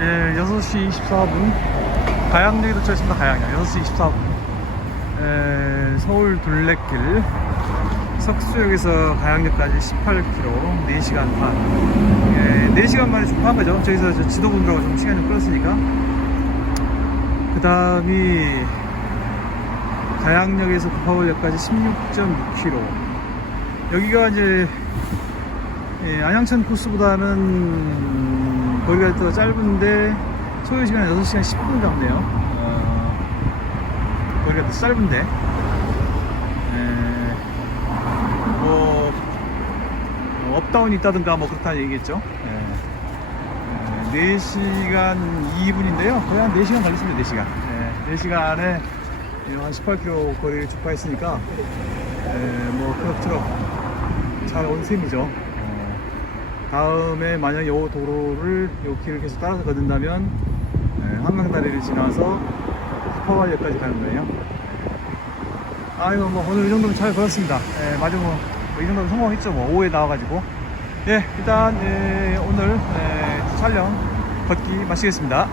예, 6시 24분. 가양역에 도착했습니다, 가양역. 6시 24분. 에, 서울 둘레길. 석수역에서 가양역까지 18km, 4시간 반. 예, 4시간 만에 출발한 거죠. 저기서 저 지도 보느라고 좀 시간이 좀 끌었으니까. 그 다음이 가양역에서 구파월역까지 16.6km. 여기가 이제 예, 안양천 코스보다는 거기가 더 짧은데 소요 시간 6시간 10분 잡네요. 어, 거기가 더 짧은데. 예, 뭐, 뭐 업다운이 있다든가 뭐 그렇다는 얘기겠죠. 예. 예, 4시간 2분인데요. 거의 한 4시간 걸렸습니다, 4시간. 예, 4시간에 한 18km 거리를 주파했으니까, 예, 뭐, 트럭트럭 잘 온 셈이죠. 어, 다음에 만약 요 도로를 요 길을 계속 따라서 걷는다면 예, 한강다리를 지나서 파와역까지 가는 거예요. 아이고 뭐 오늘 이 정도면 잘 걸었습니다. 예, 마지막 뭐이 정도면 성공했죠. 뭐 오후에 나와가지고 예 일단 예, 오늘 예, 촬영 걷기 마치겠습니다.